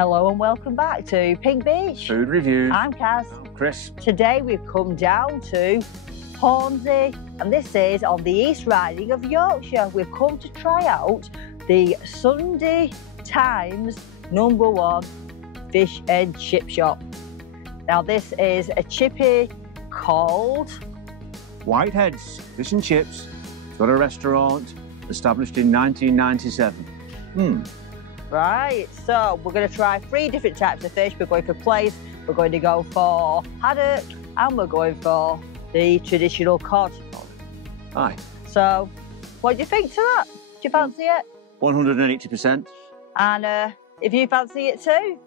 Hello and welcome back to Pink Beach. Food Review. I'm Kaz. I'm Chris. Today we've come down to Hornsea, and this is on the East Riding of Yorkshire. We've come to try out the Sunday Times #1 fish and chip shop. Now this is a chippy called Whiteheads Fish and Chips. Got a restaurant established in 1997. Right, so we're going to try 3 different types of fish. We're going for plaice, we're going to go for haddock, and we're going for the traditional cod. Aye. So, what do you think to that? Do you fancy it? 180%. And if you fancy it too,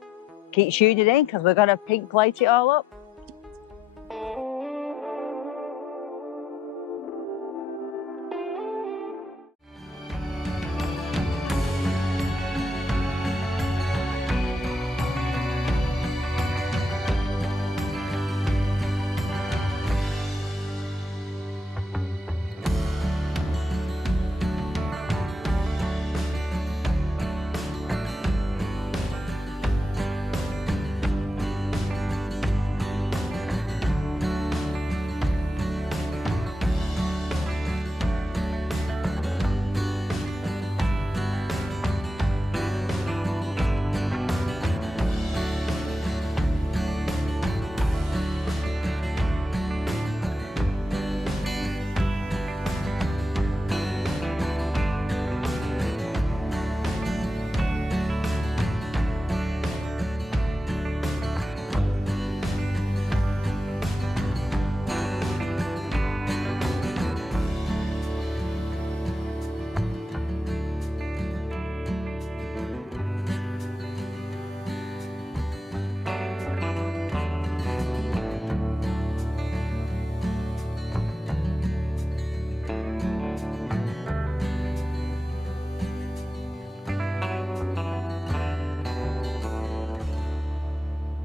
keep tuning in because we're going to pink plate it all up.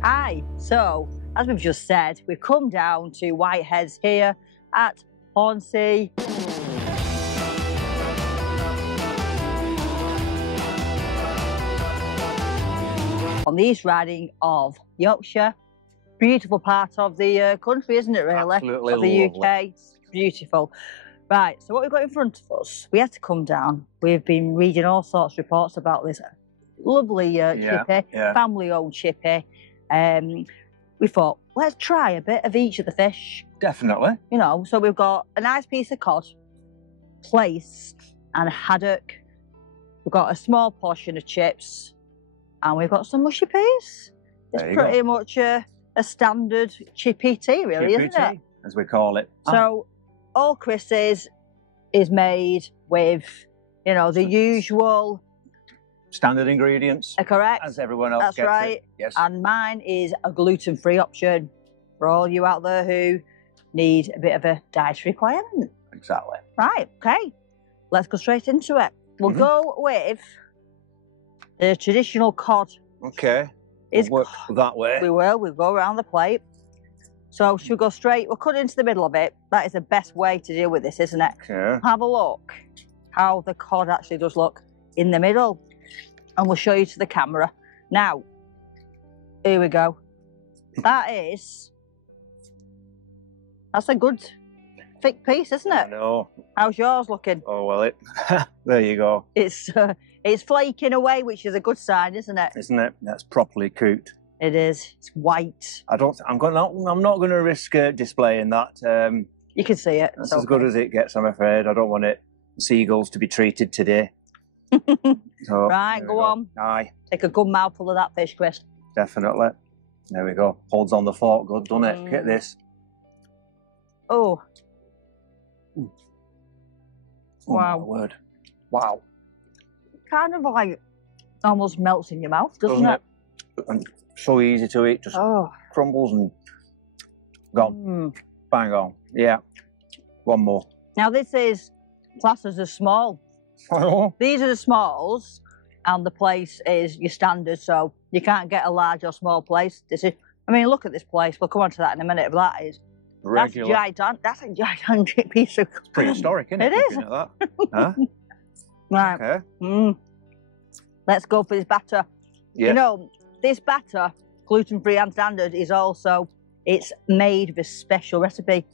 Hi, so as we've just said, we've come down to Whiteheads here at Hornsea. On the East Riding of Yorkshire. Beautiful part of the country, isn't it, really? Absolutely of the lovely. UK. It's beautiful. Right, so what we've got in front of us, we had to come down. We've been reading all sorts of reports about this lovely chippy, family-owned chippy. We thought, let's try a bit of each of the fish. Definitely. You know, so we've got a nice piece of cod, plaice and haddock. We've got a small portion of chips, and we've got some mushy peas. It's pretty much a standard chippy tea, really, Chippy isn't it? tea, as we call it. So all Chris is made with, you know, the usual standard ingredients. Correct. As everyone else That's gets right. it. Yes. And mine is a gluten-free option for all you out there who need a bit of a dietary requirement. Exactly. Right, okay. Let's go straight into it. We'll go with the traditional cod. Okay. We'll work that way. We'll go around the plate. So should we go straight? We'll cut into the middle of it. That is the best way to deal with this, isn't it? Yeah. Have a look how the cod actually does look in the middle. And we'll show you to the camera. Now, here we go. That's a good thick piece, isn't it? I know. How's yours looking? Oh, well, there you go. It's flaking away, which is a good sign, isn't it? Isn't it? That's properly cooked. It is. It's white. I'm not going to risk displaying that. You can see it. That's as good as it gets, I'm afraid. I don't want seagulls to be treated today. So, right, go on. Aye. Take a good mouthful of that fish, Chris. Definitely. There we go. Holds on the fork. Good, done it. Get this. Oh. Oh, wow. My word. Wow. Kind of like almost melts in your mouth, doesn't it? And so easy to eat. Just crumbles and gone. Bang on. Yeah. One more. Now this is classed as a small. These are the smalls, and the plaice is your standard, so you can't get a large or small plaice. This is, I mean, look at this plaice. We'll come on to that in a minute, but that is regular. That's a gigantic piece of. It's prehistoric, isn't it? It is. That. Huh? Right. Okay. Let's go for this batter. Yeah. You know, this batter, gluten-free and standard, is also, it's made with a special recipe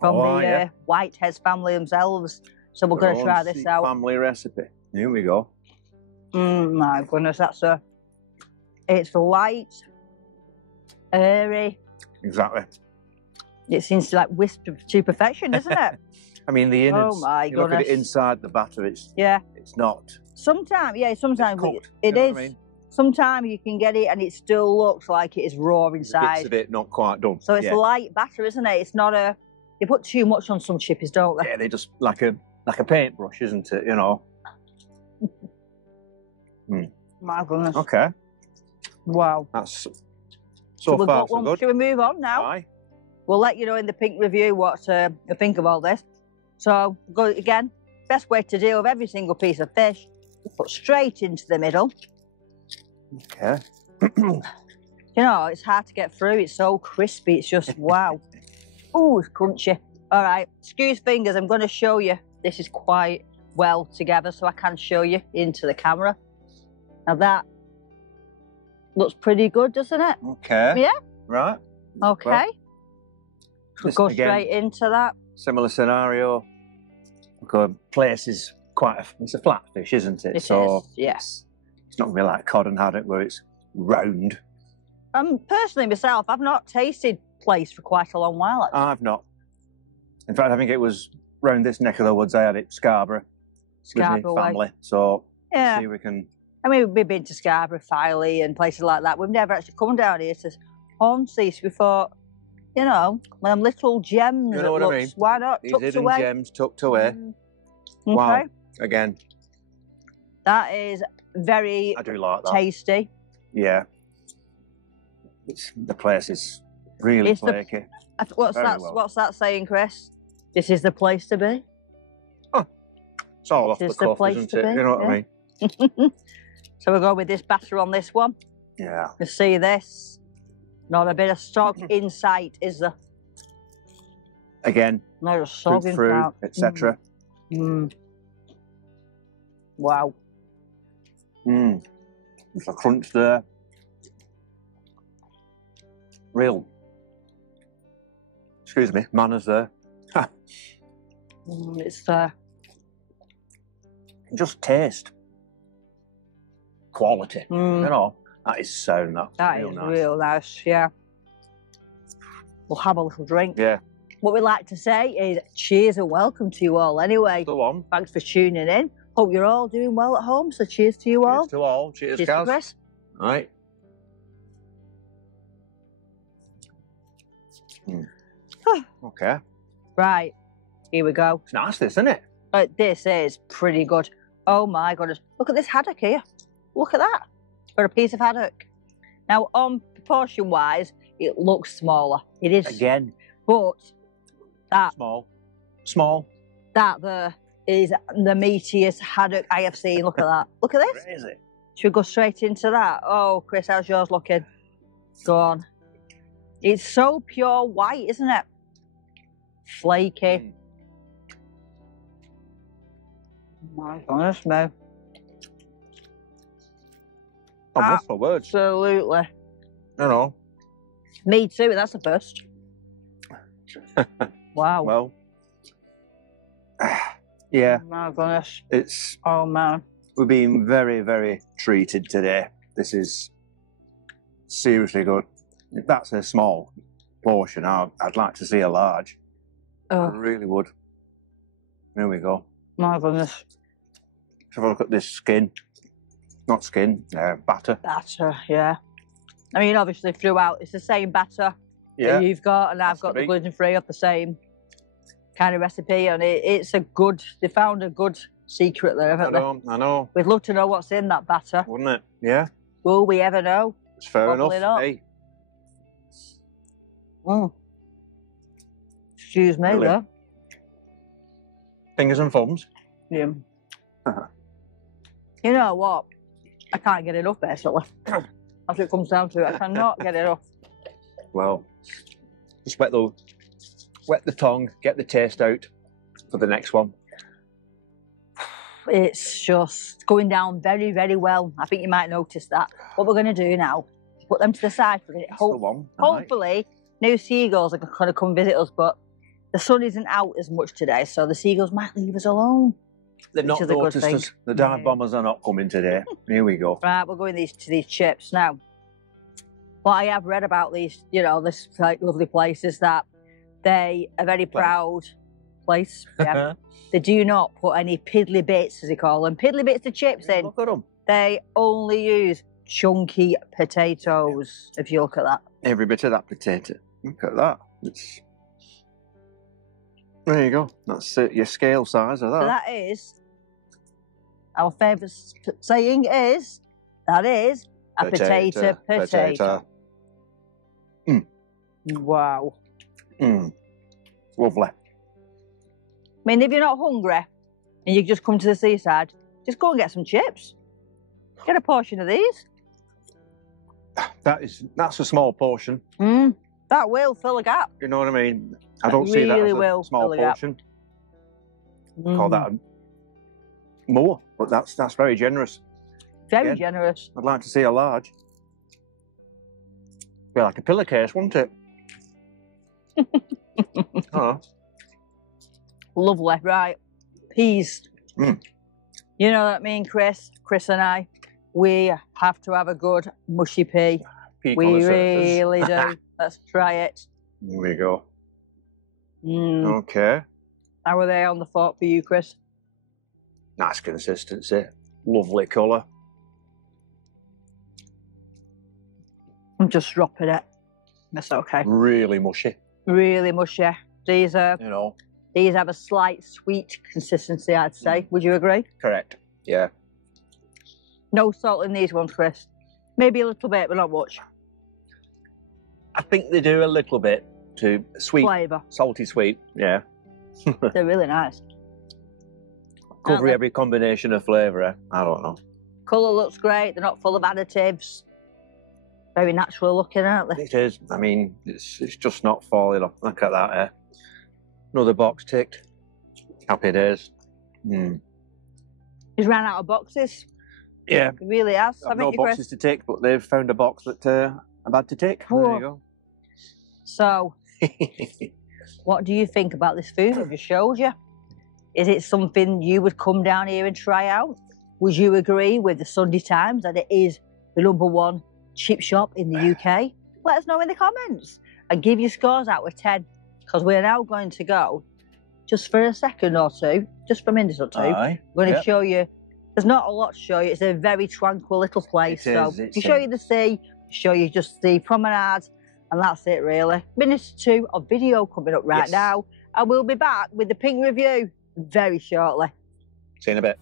from the Whiteheads family themselves. So we're going to try this out. Family recipe. Here we go. My goodness, it's light, airy. Exactly. It seems to like whisk to perfection, doesn't it? I mean, the innards. Oh my goodness. Look at it inside the batter. It's not. Sometimes, sometimes it is. I mean? Sometimes you can get it and it still looks like it is raw inside. Bits of it not quite done. So it's light batter, isn't it? It's not a. They put too much on some chippies, don't they? Yeah, they just like a paintbrush, isn't it? You know. My goodness. Okay. Wow. That's so far so good. Should we move on now? Aye. We'll let you know in the pink review what you think of all this. So, go again. Best way to deal with every single piece of fish, put straight into the middle. Okay. You know, it's hard to get through. It's so crispy. It's just wow. Ooh, it's crunchy. All right, excuse fingers. I'm going to show you. This is quite well together, so I can show you into the camera. Now that looks pretty good, doesn't it? Okay. Yeah. Right. Okay. Well, we'll go straight into that. Similar scenario. Because Plaice is it's a flat fish, isn't it? It is, yes. It's not going to be like cod and haddock where it's round. Personally, myself, I've not tasted Plaice for quite a long while. Actually. I've not. In fact, I think it was round this neck of the woods I had it, Scarborough with my family. So, see if we can... I mean, we've been to Scarborough, Filey and places like that. We've never actually come down here to Hornsea, so we thought, you know, them little gems. You know what I mean? Why not? These hidden gems tucked away. Wow. Again. That is very I do like that. Tasty. Yeah. The place is really flaky. What's that saying, Chris? This is the place to be. Oh, it's all off the cuff, isn't it? You know what I mean? So we'll go with this batter on this one. Yeah. You see this? Not a bit of stock in sight, is there? Again. No stock in sight. etc. Wow. There's a crunch there. Real. Excuse me, manners there. It's just taste. Quality. You know, that is so nice. That is real nice, yeah. We'll have a little drink. Yeah. What we like to say is cheers and welcome to you all anyway. Go on. Thanks for tuning in. Hope you're all doing well at home, so cheers to you all. Cheers to all. Cheers, to Chris. All right. Okay. Right, here we go. It's nice, this, isn't it? This is pretty good. Oh my goodness. Look at this haddock here. Look at that. For a piece of haddock. Now, on proportion-wise, it looks smaller. It is. Again. But that... Small. That there is the meatiest haddock I have seen. Look at that. Look at this. Crazy. Should we go straight into that? Oh, Chris, how's yours looking? Go on. It's so pure white, isn't it? Flaky. My goodness, me. I'm lost for words. Absolutely. No. Me too, that's the first. Wow. Well, yeah. My goodness. It's... Oh, man. We've been very, very treated today. This is seriously good. If that's a small portion, I'd like to see a large. Oh. I really would. There we go. My goodness. Let's have a look at this skin. Not skin, batter. Batter, yeah. I mean, obviously, throughout, it's the same batter that you've got, and I've got the gluten-free of the same kind of recipe, and it's a good, they found a good secret there, haven't they? I know. We'd love to know what's in that batter. Wouldn't it? Yeah. Will we ever know? It's fair enough. Hey. Excuse me, though. Fingers and thumbs. Yeah. You know what? I can't get it up, basically. That's what it comes down to. I cannot get it up. Well, just wet the tongue, get the taste out for the next one. It's just going down very, very well. I think you might notice that. What we're going to do now put them to the side for a minute. Hopefully, no seagulls are going to come visit us, but the sun isn't out as much today, so the seagulls might leave us alone. They've not noticed us. The dive bombers are not coming today. Here we go. Right, we're going to these chips now. What I have read about these, you know, this like, lovely place is that they are very proud place. Yeah. They do not put any piddly bits, as they call them, piddly bits of chips in. Look at them. They only use chunky potatoes, if you look at that. Every bit of that potato. Look at that. There you go. That's your scale size of that. So that is, our favourite saying is, that is a potato. Mm. Wow. Mm. Lovely. I mean, if you're not hungry and you just come to the seaside, just go and get some chips. Get a portion of these. That's a small portion. That will fill a gap. You know what I mean? I don't see that as a small portion. Call that more, but that's very generous. Very generous. I'd like to see a large. Be like a pillowcase, wouldn't it? Oh. Lovely, right? Peas. You know what I mean, Chris? Chris and I, we have to have a good mushy pea. We really do. Let's try it. Here we go. Okay. How are they on the fork for you, Chris? Nice consistency. Lovely colour. I'm just dropping it. That's okay. Really mushy. Really mushy. These are, you know, these have a slight sweet consistency, I'd say. Would you agree? Correct. Yeah. No salt in these ones, Chris. Maybe a little bit, but not much. I think they do a little bit to sweet flavour. Salty sweet. Yeah. They're really nice. Cover every combination of flavour, eh? I don't know. Colour looks great. They're not full of additives. Very natural looking, aren't they? It is. I mean, it's just not falling off. Look at that, eh? Another box ticked. Happy days. He's ran out of boxes. Yeah. He really has. I've no boxes to tick, but they've found a box that I've had to tick. There you go. So, what do you think about this food I just showed you? Is it something you would come down here and try out? Would you agree with the Sunday Times that it is the #1 chip shop in the UK? Let us know in the comments and give your scores out of 10, because we're now going to go, just for a second or two, just for a minute or two, we're going to show you, there's not a lot to show you, it's a very tranquil little place. So we show you the sea, show you just the promenade, and that's it really. Minute 2 of video coming up right now, and we'll be back with the pink review very shortly. See you in a bit.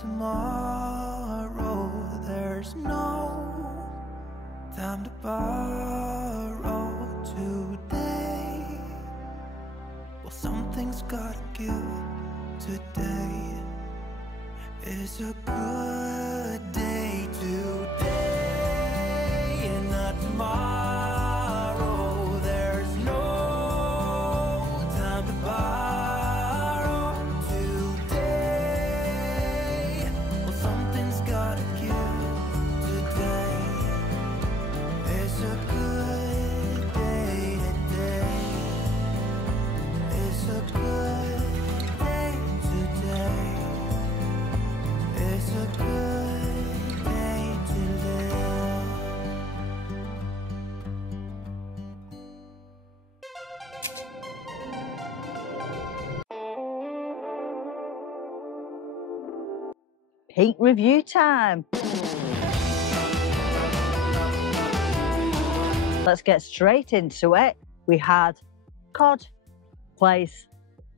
Tomorrow, there's no time to borrow today. Well, something's gotta give. Today is a good day. Today and not tomorrow. There's no time to borrow. Good. peak review time. Let's get straight into it. We had cod, plaice,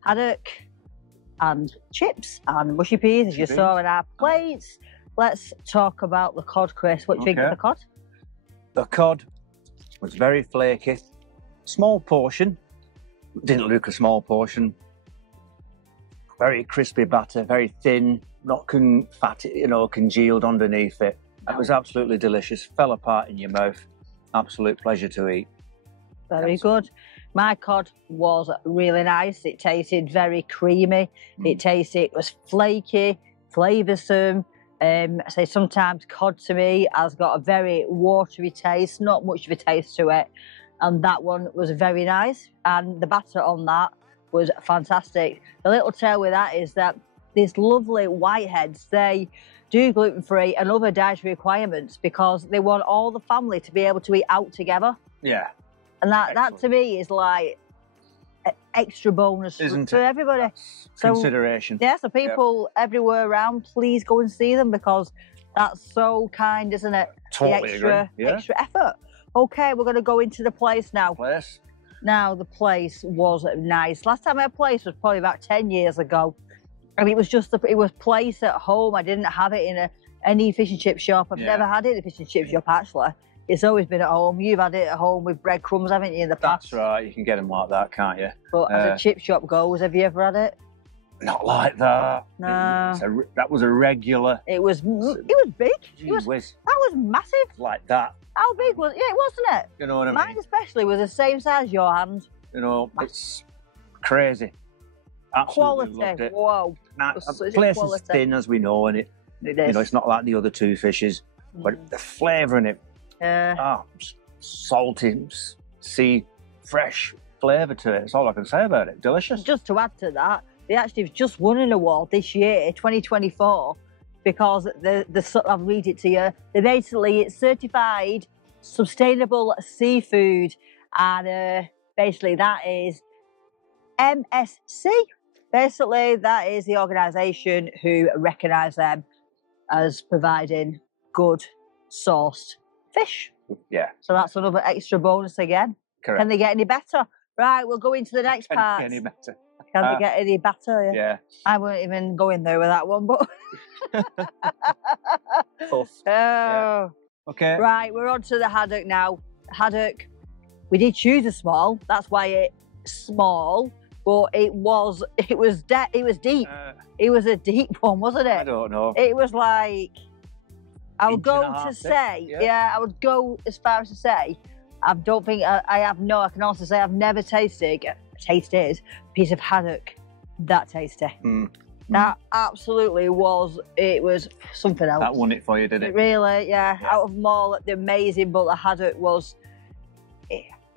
haddock, and chips and mushy peas, as you saw in our plates. Let's talk about the cod, Chris. What do you think of the cod? The cod was very flaky, small portion. Didn't look a small portion. Very crispy batter, very thin, not congealed underneath it. It was absolutely delicious. Fell apart in your mouth. Absolute pleasure to eat. Very good. My cod was really nice. It tasted very creamy. It was flaky, flavoursome. I say sometimes cod to me has got a very watery taste, not much of a taste to it. And that one was very nice. And the batter on that was fantastic. The little tale with that is that these lovely Whiteheads, they do gluten-free and other dietary requirements because they want all the family to be able to eat out together. Yeah. And that to me is like an extra bonus for everybody. So, consideration. Yeah, so people everywhere around, please go and see them because that's so kind, isn't it? Totally the extra effort. Okay, we're going to go into the plaice now. Plaice. Now, the plaice was nice. Last time I had plaice was probably about 10 years ago. And it was plaice at home. I didn't have it in any fish and chip shop. I've never had it in a fish and chip shop, actually. It's always been at home. You've had it at home with breadcrumbs, haven't you, in the past? That's right. You can get them like that, can't you? But as a chip shop goes, have you ever had it? Not like that. No. That was a regular. It was big. That was massive. Like that. How big was it? Yeah, wasn't it? You know what I mean? Mine especially was the same size as your hand. You know, it's crazy. Absolutely loved it. Whoa. Now, plaice is thin, as we know, and it's not like the other two fishes, but the flavour in it, salty, sea, fresh flavour to it. That's all I can say about it. Delicious. Just to add to that, they actually have just won an award this year, 2024, because I'll read it to you. It's certified sustainable seafood, and basically that is MSC. Basically, that is the organisation who recognise them as providing good sourced fish. Yeah. So that's another extra bonus again. Correct. Can they get any better? Right, we'll go into the next part. Can they get any better? Can they get any better? Yeah. I won't even go in there with that one, but... Tough. Oh. Yeah. Okay. Right, we're on to the haddock now. Haddock, we did choose a small. That's why it's small. But it was deep. It was a deep one, wasn't it? I don't know. It was like, I would go to say, I would go as far as to say, I don't think I can also say I've never tasted a piece of haddock that tasty. That absolutely was, it was something else. That won it for you, did it? Really, yeah. Out of them all, the amazing, but the haddock was,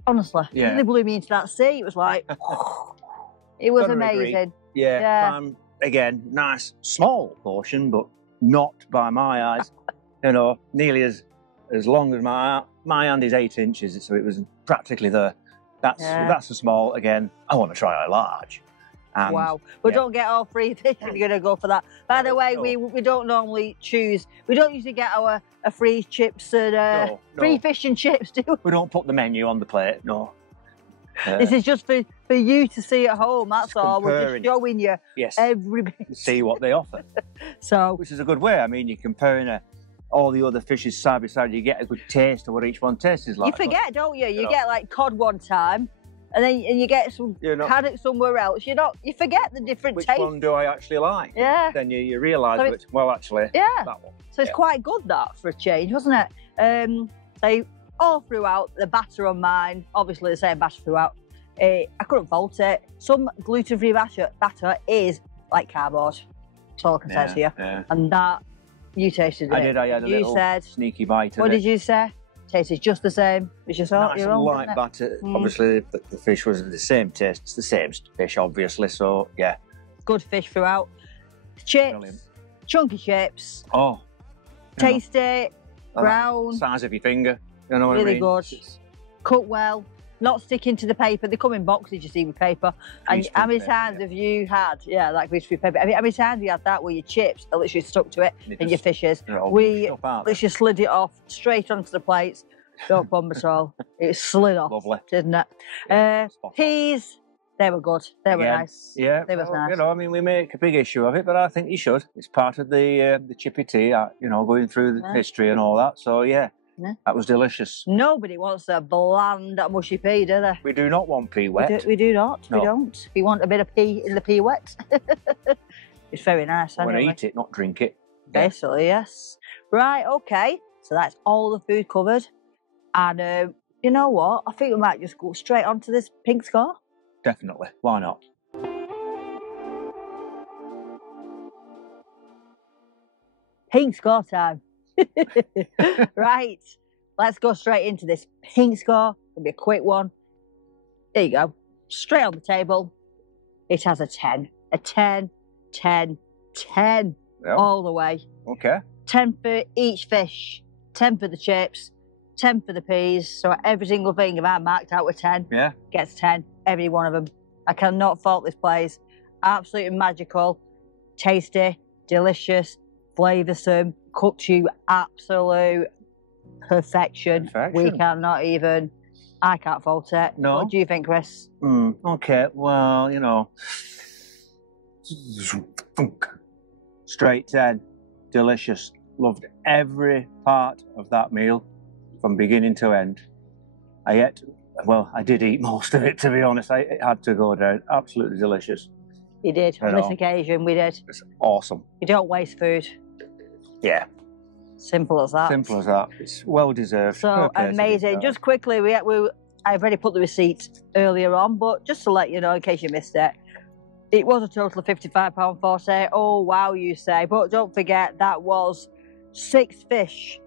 honestly, it really blew me into that sea. It was like, it was amazing. Yeah. Again, nice small portion, but not by my eyes. You know, nearly as long as my hand is 8 inches, so it was practically there. That's a small. Again, I want to try a large. And, wow. But don't get all free fish if you're going to go for that. By the way, we don't normally choose, we don't usually get our free chips and free fish and chips, do we? We don't put the menu on the plate, no. This is just for you to see at home, that's all. We're just showing you every bit. See what they offer. Which is a good way. I mean, you're comparing all the other fishes side by side, you get a good taste of what each one tastes like. You forget, don't you? You get like cod one time, and then you get some haddock somewhere else. You forget the different tastes. Which one do I actually like? Yeah. Then you realise, actually, that one. So it's quite good, that, for a change, wasn't it? So all throughout, the batter on mine, obviously the same batter throughout. I couldn't fault it. Some gluten-free batter is like cardboard. That's all I can say to you. Yeah. And that, you tasted it. I did. I had a little sneaky bite. What did you say? Tasted just the same as you thought. Nice and light batter. Obviously, the fish was the same taste. It's the same fish, obviously. So yeah. Good fish throughout. Chips, brilliant. Chunky chips. Oh. Tasty, brown. Size of your finger. You know what really I mean? Good. Cut well. not sticking to the paper. They come in boxes, you see, with paper. And Grease how many paper, times yeah. have you had, like grease-free paper? How many times have you had that where your chips are literally stuck to it and your fishes? We literally slid it off straight onto the plates. No problem at all. It slid off, Lovely. didn't it? Yeah, spot on. Peas, they were good. They were Again, nice. Yeah, They was well, nice. you know, I mean, we make a big issue of it, but I think you should. It's part of the Chippy tea, you know, going through the history and all that. So yeah, that was delicious. Nobody wants a bland, mushy pea, do they? We do not want pea wet. We do not. No. We don't. We want a bit of pea in the pea wet. It's very nice. I want to Anyway. eat it, not drink it. Basically, yes. Right, okay. So that's all the food covered. And you know what? I think we might just go straight on to this pink score. Definitely. Why not? Pink score time. Right. Let's go straight into this pink score. It'll be a quick one. There you go. Straight on the table. It has a 10. A 10, 10, 10. Yep. All the way. Okay. 10 for each fish. 10 for the chips. 10 for the peas. So every single thing, if I marked out with 10, gets 10. Every one of them. I cannot fault this place. Absolutely magical. Tasty. Delicious. Flavoursome. Cooked to absolute perfection. We cannot even... I can't fault it. No. What do you think, Chris? Okay, well, you know... Straight 10. Delicious. Loved every part of that meal from beginning to end. I did eat most of it, to be honest. It had to go down. Absolutely delicious. You did. On this occasion, we did. It's awesome. You don't waste food. Yeah. Simple as that. Simple as that. It's well deserved. So amazing. Just quickly, I've already put the receipts earlier on, but just to let you know, in case you missed it, it was a total of £55.40. Oh, wow, you say. But don't forget, that was 6 fish,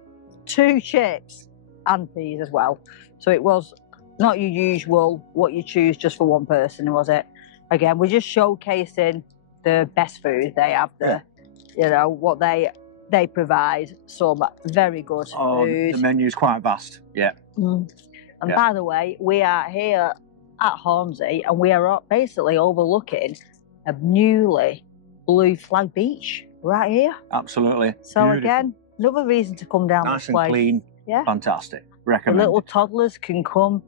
2 chips, and peas as well. So it was not your usual, what you choose just for one person, was it? Again, we're just showcasing the best food they have there. You know, what they provide. Some very good food. The menu's quite vast, yeah. And by the way, we are here at Hornsea, and we are basically overlooking a newly blue flag beach right here. Absolutely. So beautiful. Again, another reason to come down nice this place. And clean. Yeah. Fantastic. The Recommend. little toddlers can come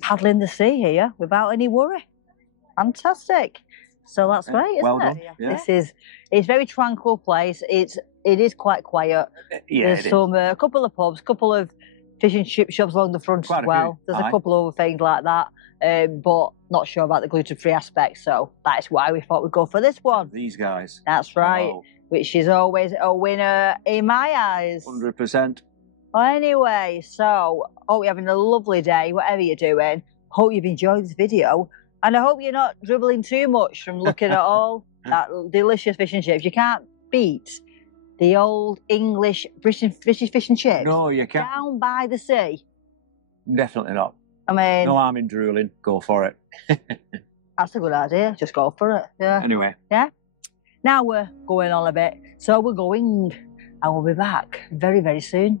paddle in the sea here without any worry. Fantastic. So that's great, isn't well it? done. Yeah. It's a very tranquil place. It is quite quiet. Yeah, There's a couple of pubs, couple of fish and chip shops along the front as well. There's a couple of other things like that, but not sure about the gluten-free aspect. So that's why we thought we'd go for this one. These guys. That's right. Which is always a winner in my eyes. 100%. Anyway, so hope you're having a lovely day, whatever you're doing. Hope you've enjoyed this video. And I hope you're not dribbling too much from looking at all that delicious fish and chips. You can't beat the old English British fish and chips. No, you can't. Down by the sea. Definitely not. I mean... No harm in drooling. Go for it. That's a good idea. Just go for it. Yeah. Anyway. Yeah. Now we're going on a bit. So we're going. And we'll be back very, very soon.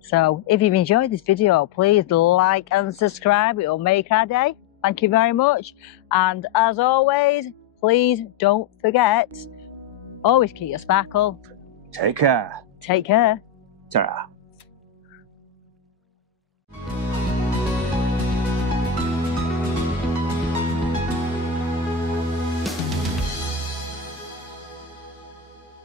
So if you've enjoyed this video, please like and subscribe. It will make our day. Thank you very much. And as always, please don't forget, always keep your sparkle. Take care. Take care. Ta-ra.